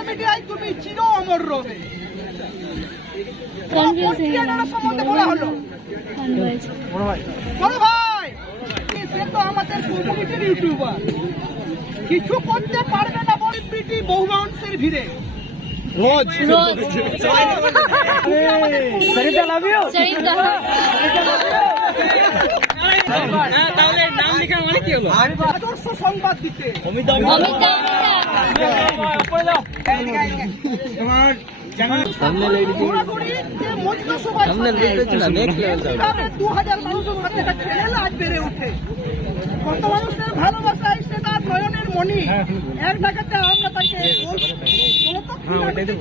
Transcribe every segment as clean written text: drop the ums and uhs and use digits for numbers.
Social মিডিয়ায় তুমি চির অমর রবে। সম্বন্ধে বলা হলো বড় ভাই, সে তো আমাদের কমিউনিটির ইউটিউবার, কিছু করতে পারবে না বলিপিটি বহু মানুষের ভিড়ে রোজ তাহলে নাম লেখা মানে কি হলো? আদর্শ সংবাদ দিতে ঘোরাঘুরি যে মজলিস সভায় 2000 মানুষের সাথে একটা চ্যানেল আজ বেড়ে ওঠে। কত মানুষের ভালোবাসায় সে তার নয়নের মণি, এক ডাকাতে আমরা তাকে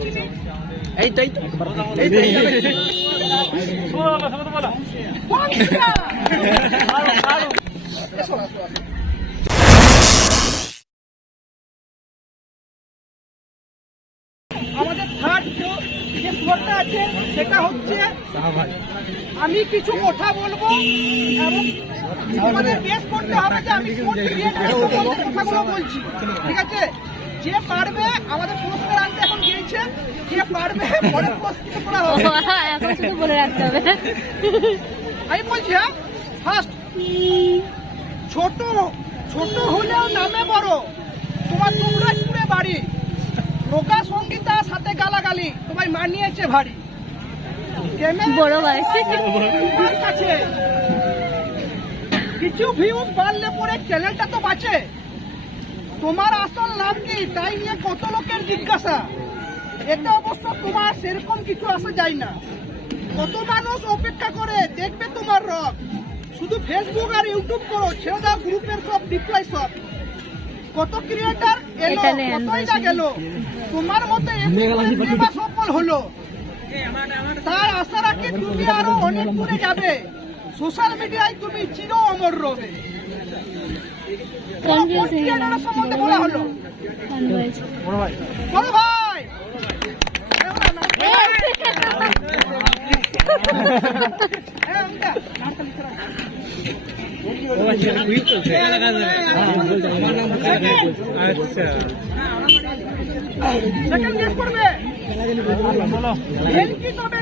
চিনি। এইটাই আমাদের থার্ড যে স্লোরটা আছে সেটা হচ্ছে আমি কিছু কথা বলবো এবং আমাদের বেশ করতে হবে যে আমি কোন কথাগুলো বলছি, ঠিক আছে? যে পারবে আমাদের পুরস্কার আনতে এখন গিয়েছে, যে পারবে পরে পুরস্কৃত করা হবে। এখন শুধু বলে রাখতে হবে। আমি বলছি, হ্যাঁ, ফার্স্ট ছোট ছোট হলেও নামে বড়, তোমার দুমরাজপুরে বাড়ি, রোকা সঙ্গীতার সাথে গালাগালি তোমায় মানিয়েছে ভারী। বড় ভাই তোমার কাছে কিছু ভিউজ বাড়লে পরে চ্যানেলটা তো বাঁচে, তোমার আসল নাম কি তাই নিয়ে কত লোকের জিজ্ঞাসা। এতে অবশ্য তোমার সেরকম কিছু আসা যায় না, কত মানুষ অপেক্ষা করে দেখবে তোমার রব। শুধু ফেসবুক আর ইউটিউব করো, ছেড়ে দাও গ্রুপের সব রিপ্লাই সব। কত ক্রিয়েটার এলো কতই না গেল, তোমার মতো সফল হলো। তাই আশা রাখি তুমি আরো অনেক দূরে যাবে, সোশ্যাল মিডিয়ায় তুমি চির অমর রবে। সম্বন্ধে বলা হলো বড় ভাই,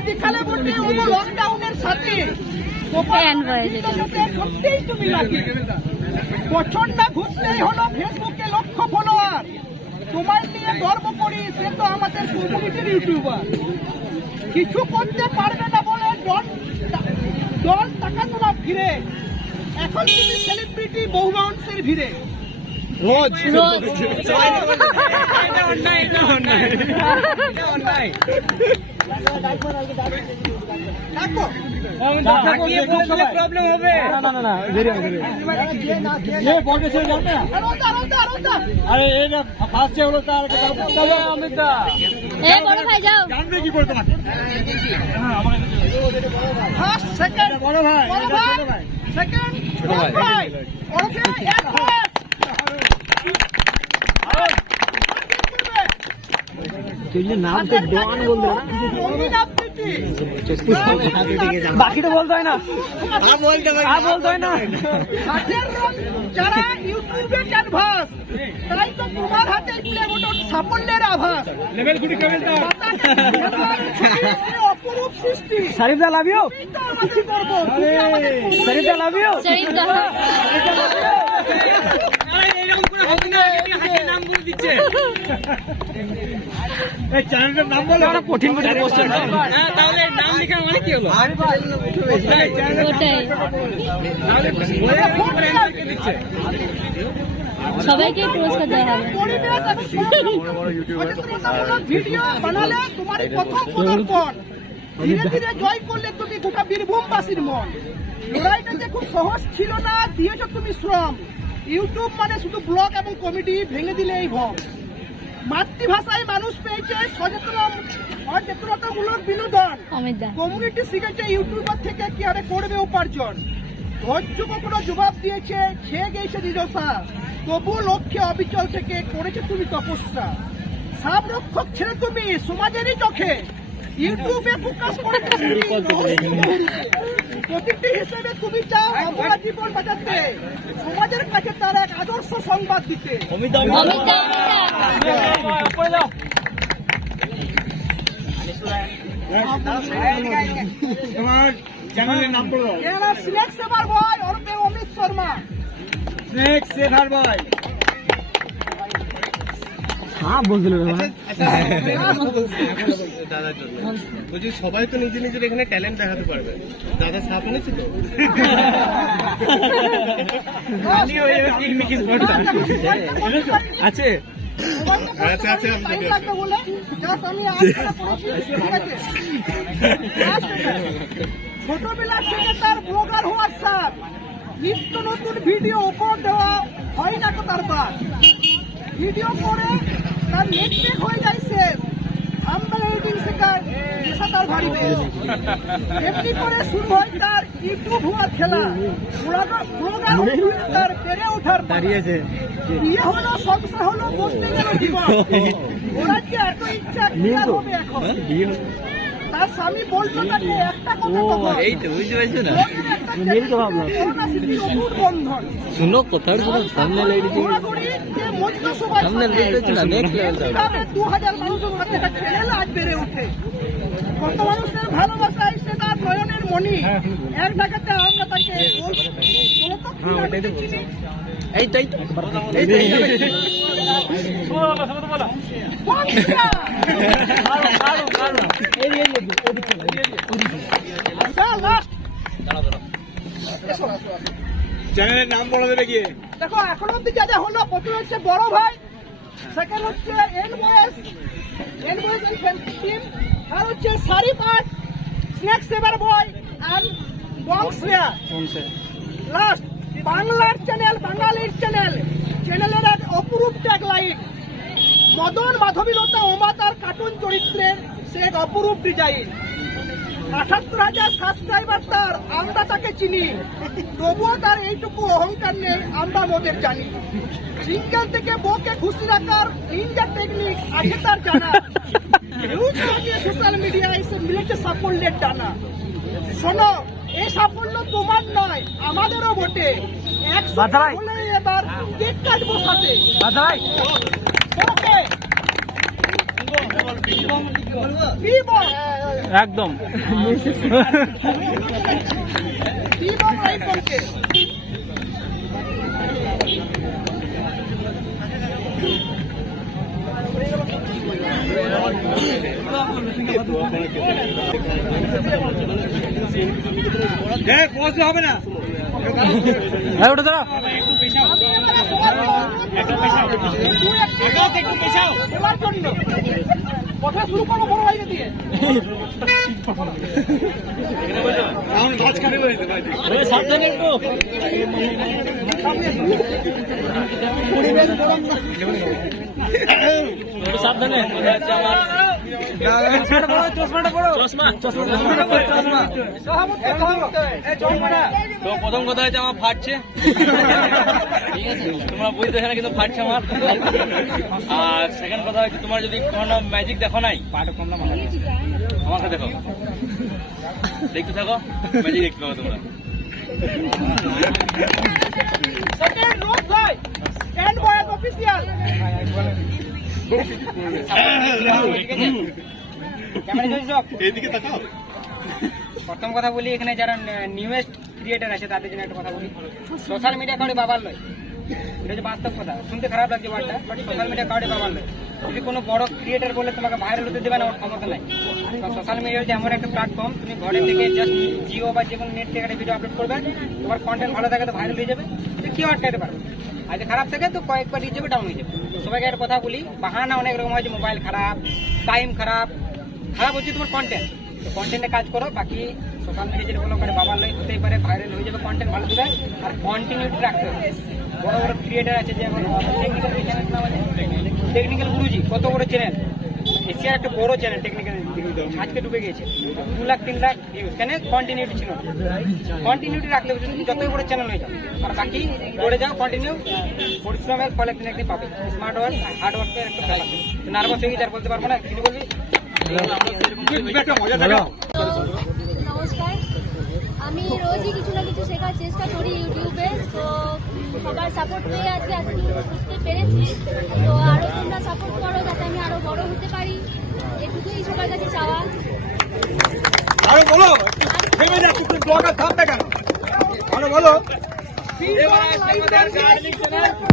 দেখালে বলতে লকডাউনের সাথে সত্যিই তুমি লাগি বছর না ঘুরতেই হলো ফেসবুকে লক্ষ ফলোয়ার। তোমায় নিয়ে গর্ব করি, সে তো আমাদের কমিউনিটির ইউটিউবার, কিছু করতে পারবে না বলে দল টাকা তোলা ফিরে। এখন তুমি সেলিব্রিটি বহু মানুষের ভিড়ে রোজ প্রবলেম হবে। আরে এই না ফার্স্টে হলো তার অমিতা বড় ভাই যাও জানবে কি করে তোমাকে? ফার্স্ট সেকেন্ড বড় ভাই সেকেন্ড ভাই নাম তো ডন বলতে বাকি তো বলতে হয় না, বলতে হয় না। যারা ইউটিউবে ক্যানভাস, তাই তো তোমার হাতে প্লে বটন সাফল্যের আভাস। লেভেল গুটি কেমন দাও অপরূপ সৃষ্টি শরীফদা লাভ ইউ, শরীফদা লাভ ইউ। এই চ্যানেলের নাম বলো, কঠিন কঠিন কোশ্চেন। তাহলে নাম লেখা মানে কি হলো? সবাইকে পুরস্কার দেওয়া হবে। ভিডিও বানালে তোমার প্রথম পদার্পণ, ধীরে ধীরে জয় করলে তুমি গোটা বীরভূমবাসীর মন। লড়াইটা যে খুব সহজ ছিল না, দিয়েছ তুমি শ্রম। ইউটিউব মানে শুধু ব্লগ এবং কমেডি, ভেঙে দিলে এই ভম। মাতৃভাষায় মানুষ পেয়েছে সচেতনতামূলক বিনোদন, কমিউনিটি শিখেছে ইউটিউবার থেকে কিভাবে করবে উপার্জন। ধৈর্য কখনো জবাব দিয়েছে, খেয়ে গেছে নিরসা, তবু লক্ষ্যে অবিচল থেকে করেছে তুমি তপস্যা। সাব রক্ষক ছেড়ে তুমি সমাজেরই চোখে ইউটিউবে ফোকাস করে প্রতিটি হিসেবে তুমি চাও আমরা জীবন বাঁচাতে, সমাজের কাছে তার এক আদর্শ সংবাদ দিতে। তোমার চ্যানেলের নাম বলো। এর নাম স্নেক সেভার বয় ওরফে অমিত শর্মা। স্নেক সেভার বয়। হ্যাঁ বলছিল বলছি সবাই তো নিজে নিজের এখানে ট্যালেন্ট দেখাতে পারবে। দাদা সাপ এনেছি তো আছে আচ্ছা আচ্ছা টাইম লাগবে বলে জাস্ট আমি আজকে করেছি, ঠিক আছে? ছোটবেলা থেকে তার ব্লগার হওয়ার সাথ নিত্য নতুন ভিডিও উপহার দেওয়া হয় না তো তার বাদ ভিডিও করে তার নেটপেক হয়ে যায় শেষ থাম্বনেল এডিটিং শেখায় পেশা তার ভারী বেশ। এমনি করে শুরু হয় তার ইউটিউব হওয়ার খেলা ব্লগার তার বেড়ে ওঠার দাঁড়িয়েছে বিয়ে হলো সংসার হলো বলতে গেল জীবন ওরা কি এত ইচ্ছা কি আর হবে এখন তার স্বামী বলতো তাকে একটা কথা তখন এই তো বুঝতে পারছো না নীল তো ভাবলাম বন্ধন শুনো কথার পুরো সামনে লেগে ঘোরাঘুরি যে মজলিসসভায় সামনে লেগেছে না নেক্সট লেভেল কিভাবে 2000 মানুষের সাথে একটা চ্যানেল আজ বেড়ে ওঠে কত মানুষের ভালোবাসায় সে তার নয়নের মণি এক ডাকাতে আমরা তাকে এই তো চ্যানেলের নাম বলে দেবে গিয়ে। দেখো এখন অব্দি যা যা হলো প্রথম হচ্ছে বড় ভাই সেকেন্ড হচ্ছে এন বয়েস এন্ড ফ্যান্সি টিম আর হচ্ছে সারি পার্ট স্ন্যাক সেভার বয় এন্ড বংশিয়া লাস্ট বাংলার চ্যানেল বাঙালির চ্যানেলের এক অপরূপ ট্যাগলাইন মদন মাধবীলতা ওমা তার কার্টুন চরিত্রের সে এক অপরূপ ডিজাইন ৭৮,০০০ সাবস্ক্রাইবার তার আমরা তাকে চিনি তবুও তার এইটুকু অহংকার নেই আমরা মোদের জানি সিঙ্গেল থেকে বউকে খুশি রাখার নিনজা টেকনিক আছে তার জানা ইউজ করে সোশ্যাল মিডিয়ায় এসে মিলেছে সাফল্যের ডানা শোনো এই সাফল্য তোমার নয় আমাদেরও বটে একসাথে হলে এবার কেক কাটবো সাথে ওকে একদম পৌঁছতে হবে না। ওটা ধরো কথা শুরু করবো বড় ভাইকে দিয়ে সাবধানে একটু সাবধানে তো প্রথম কথা হচ্ছে আমার ফাটছে তোমরা বুঝতে না কিন্তু ফাটছে আমার আর সেকেন্ড কথা হচ্ছে তোমার যদি কোনো ম্যাজিক দেখো নাই আমাকে দেখো দেখতে থাকো ম্যাজিক দেখতে পাবো তোমরা সেকেন্ড রোড ভাই স্ট্যান্ড বয় অফিসিয়াল এইদিকে তাকাও। প্রথম কথা বলি এখানে যারা নিউয়েস্ট ক্রিয়েটার আছে তাদের জন্য একটা কথা বলি সোশ্যাল মিডিয়া কাউরে বাবার লয় এটা হচ্ছে বাস্তব কথা শুনতে খারাপ লাগছে বারটা বাট সোশ্যাল মিডিয়া কাউরে বাবার লয় যদি কোনো বড় ক্রিয়েটার বলে তোমাকে ভাইরাল হতে দেবে না ওর ক্ষমতা নাই সোশ্যাল মিডিয়া হচ্ছে এমন একটা প্ল্যাটফর্ম তুমি ঘরে থেকে জাস্ট জিও বা যে কোনো নেট থেকে একটা ভিডিও আপলোড করবে তোমার কন্টেন্ট ভালো থাকে তো ভাইরাল হয়ে যাবে কেউ আটকাতে পারবে আর যদি খারাপ থাকে তো কয়েকবার রিচ যাবে ডাউন হয়ে যাবে সবাইকে একটা কথা বলি বাহানা অনেক রকম হয়েছে মোবাইল খারাপ টাইম খারাপ হচ্ছে তোমার কন্টেন্ট তো কন্টেন্টে কাজ করো বাকি সোশ্যাল মিডিয়া যেটা ফলো করে বাবার লাইফ হতেই পারে ভাইরাল হয়ে যাবে কন্টেন্ট ভালো দেবে আর কন্টিনিউটি রাখতে হবে বড় বড় ক্রিয়েটার আছে যেমন টেকনিক্যাল চ্যানেল নাম আছে টেকনিক্যাল গুরুজি কত বড় চ্যানেল এশিয়ার একটা বড় চ্যানেল টেকনিক্যাল আজকে ডুবে গেছে 2 লাখ 3 লাখ ভিউজ কেন কন্টিনিউটি ছিল কন্টিনিউটি রাখলে যতই বড় চ্যানেল হয়ে যাও আর বাকি পড়ে যাও কন্টিনিউ পরিশ্রমের ফলে একদিন একদিন পাবে স্মার্ট ওয়ার্ক হার্ড ওয়ার্কের একটা ফল আছে নার্ভাস হয়ে গেছে আর বলতে পারবো না কিন্তু বলবি নমস্কার আমি রোজই কিছু না কিছু শেখার চেষ্টা করি ইউটিউবে তো সবার সাপোর্ট পেয়ে আজকে বুঝতে পেরেছি তো আরও তোমরা সাপোর্ট করো যাতে আমি আরও বড় হতে পারি এটুকুই সবার কাছে চাওয়া। আরো বলো, ভেঙে যাচ্ছে ব্লগার থামবে কেন? আরো বলো। Be more like than